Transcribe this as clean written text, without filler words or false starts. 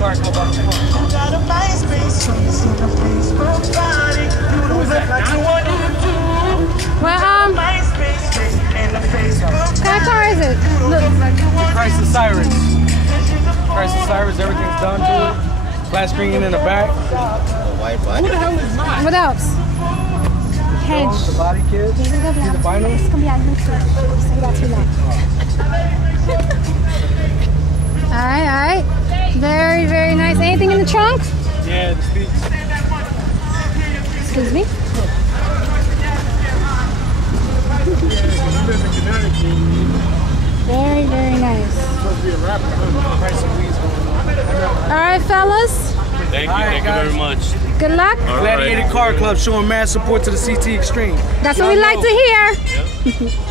Car Club on the phone. Well, what kind of car is it? Look. Chrysler Cyrus. Chrysler Cyrus, everything's done to it. Flat screen in the back. White body. Who the hell is mine? What else? Hedge. The body kit. See the vinyl? Alright. Very, very nice. Anything in the trunk? Yeah, the speaks. Excuse me. Very, very nice. Alright, fellas. Thank you very much. Good luck. Gladiator Car Club showing mad support to the CT Extreme. That's what we like to hear. Yep.